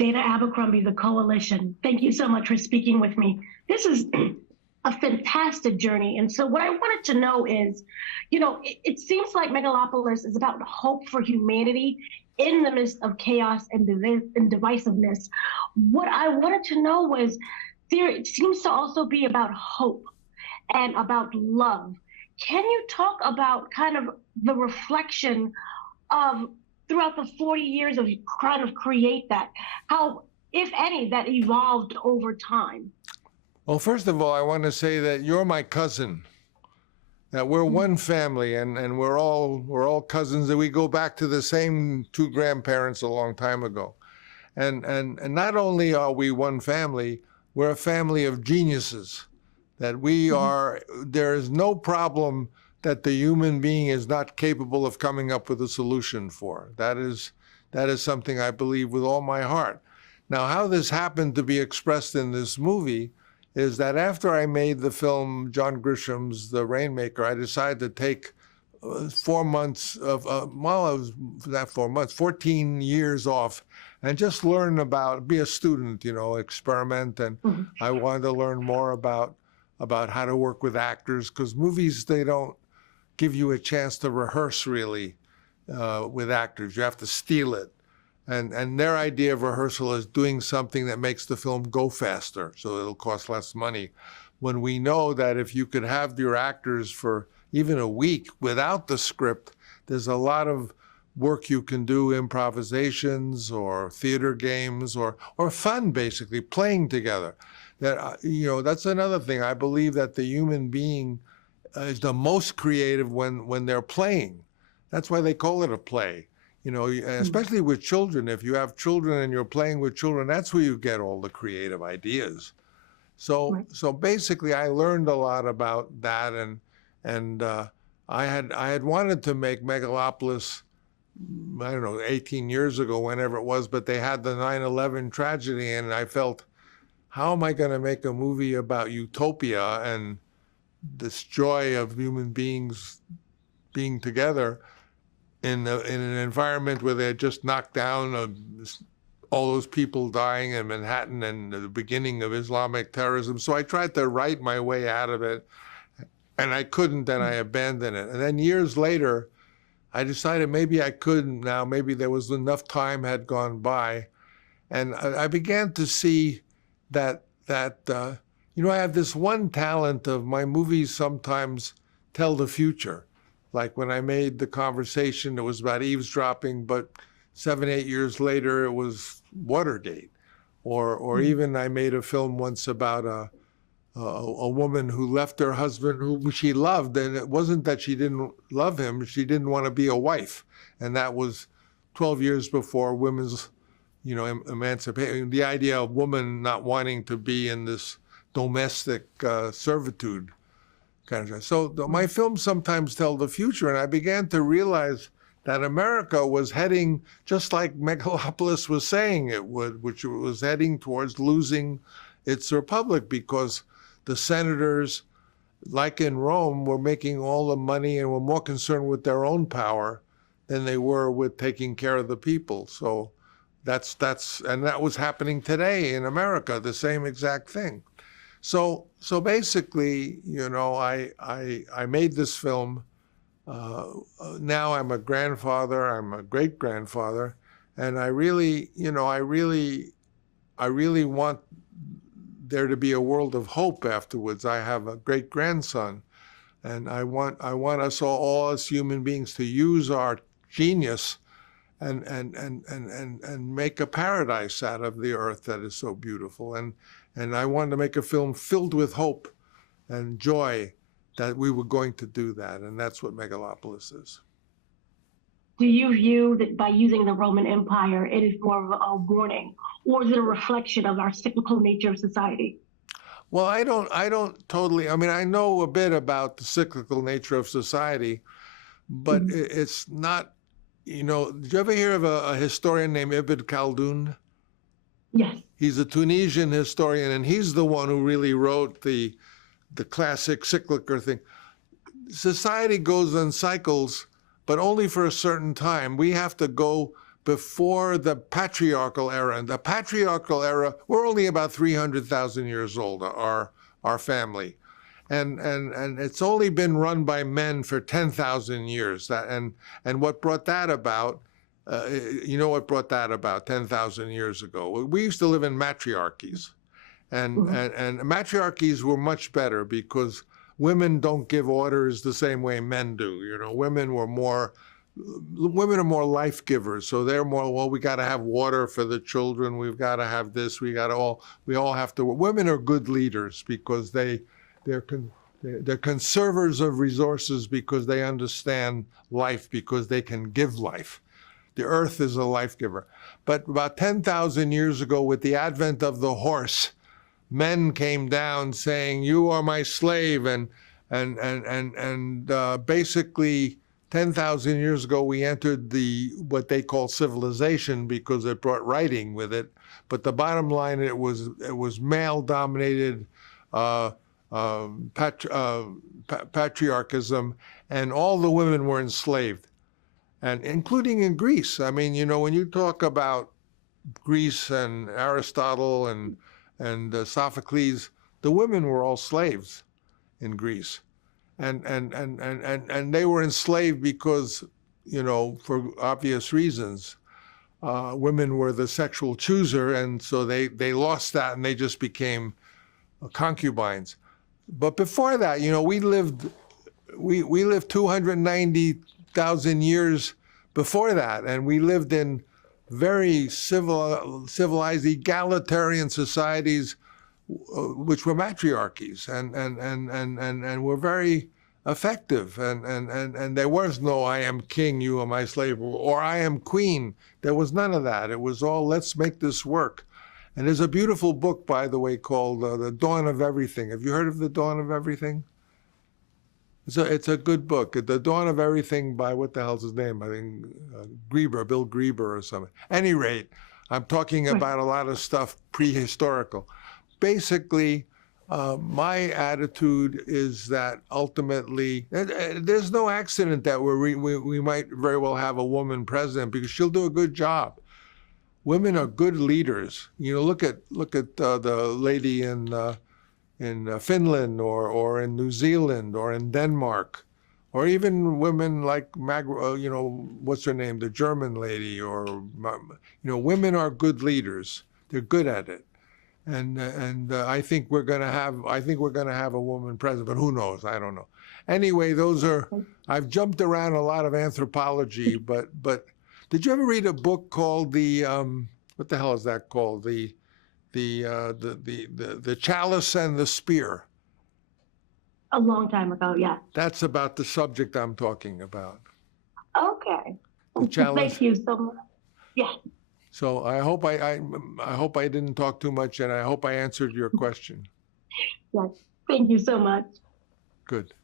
Dana Abercrombie, the Koalition. Thank you so much for speaking with me. This is a fantastic journey. And so what I wanted to know is, it seems like Megalopolis is about hope for humanity in the midst of chaos and divisiveness. What I wanted to know was, it seems to also be about hope and about love. Can you talk about kind of the reflection of throughout the 40 years of trying to create that, how, if any, that evolved over time? Well, first of all, I want to say that you're my cousin, that we're one family, and we're all cousins, and we go back to the same two grandparents a long time ago. And not only are we one family, we're a family of geniuses, that we are, there is no problem that the human being is not capable of coming up with a solution for. That is something I believe with all my heart. Now, how this happened to be expressed in this movie is that after I made the film John Grisham's The Rainmaker, I decided to take 4 months of, well, it was not 4 months, 14 years off, and just learn about, be a student, experiment. And I wanted to learn more about how to work with actors, because movies, they don't give you a chance to rehearse really with actors. You have to steal it. And their idea of rehearsal is doing something that makes the film go faster, so it'll cost less money. When we know that if you could have your actors for even a week without the script, there's a lot of work you can do, improvisations or theater games or fun, basically, playing together. That, that's another thing. I believe that the human being is the most creative when they're playing. That's why they call it a play. Especially with children. If you have children and you're playing with children, that's where you get all the creative ideas. So basically, I learned a lot about that, and I had wanted to make Megalopolis, I don't know, 18 years ago, whenever it was, but they had the 9/11 tragedy, and I felt, how am I going to make a movie about utopia and this joy of human beings being together in an environment where they had just knocked down all those people dying in Manhattan and the beginning of Islamic terrorism. So I tried to write my way out of it, and I couldn't, and I abandoned it. And then years later, I decided maybe I couldn't now, maybe there was enough time had gone by. And I began to see that I have this one talent of my movies sometimes tell the future. Like when I made The Conversation, it was about eavesdropping, but 7, 8 years later, it was Watergate. Or even I made a film once about a woman who left her husband, who she loved, and it wasn't that she didn't love him, she didn't want to be a wife. And that was 12 years before women's, emancipation, the idea of woman not wanting to be in this domestic servitude. So my films sometimes tell the future, and I began to realize that America was heading, just like Megalopolis was saying it would, which was heading towards losing its republic, because the senators, like in Rome, were making all the money and were more concerned with their own power than they were with taking care of the people. So and that was happening today in America, the same exact thing. So basically, I made this film. Now I'm a grandfather, I'm a great-grandfather, and I really want there to be a world of hope afterwards. I have a great-grandson, and I want us all as human beings to use our genius and make a paradise out of the earth that is so beautiful. And I wanted to make a film filled with hope and joy that we were going to do that, and that's what Megalopolis is. Do you view that by using the Roman Empire, it is more of a warning, or is it a reflection of our cyclical nature of society? Well, I don't totally, I know a bit about the cyclical nature of society, but it's not, did you ever hear of a historian named Ibn Khaldun? Yes. He's a Tunisian historian, and he's the one who really wrote the classic cyclical thing. Society goes in cycles, but only for a certain time. We have to go before the patriarchal era. And the patriarchal era, we're only about 300,000 years old, our family. And it's only been run by men for 10,000 years. And what brought that about, you know what brought that about 10,000 years ago? We used to live in matriarchies. And matriarchies were much better because women don't give orders the same way men do. You know, women are more life givers. So they're more, well, we got to have water for the children. We've got to have this. We all have to. Women are good leaders because they're conservers of resources because they understand life, because they can give life. The earth is a life giver. But about 10,000 years ago, with the advent of the horse, men came down saying, "You are my slave," and basically 10,000 years ago we entered what they call civilization because it brought writing with it. But the bottom line, it was male-dominated patriarchism, and all the women were enslaved, and including in Greece. I mean, you know, when you talk about Greece and Aristotle and Sophocles, the women were all slaves in Greece, and they were enslaved because, you know, for obvious reasons, women were the sexual chooser, and so they lost that and they just became concubines. But before that, you know, we lived 290,000 years before that, and we lived in very civilized egalitarian societies, which were matriarchies, and were very effective. And there was no "I am king, you are my slave," or "I am queen." There was none of that. It was all, let's make this work. And there's a beautiful book, by the way, called The Dawn of Everything. Have you heard of The Dawn of Everything? It's a good book. The Dawn of Everything by, what the hell's his name? I think Bill Grieber or something. Any rate, I'm talking about a lot of stuff prehistorical. Basically, my attitude is that ultimately, there's no accident that we might very well have a woman president, because she'll do a good job. Women are good leaders. You know, look at the lady in Finland or in New Zealand or in Denmark, or even women like you know, what's her name, the German lady, or you know, women are good leaders. They're good at it, and I think we're going to have a woman president, but who knows? I don't know. Anyway, I've jumped around a lot of anthropology, but did you ever read a book called what the hell is that called? The Chalice and the Spear. A long time ago, yeah. That's about the subject I'm talking about. Okay. The chalice. Thank you so much. Yeah. So I hope I didn't talk too much, and I hope I answered your question. Yes. Thank you so much. Good.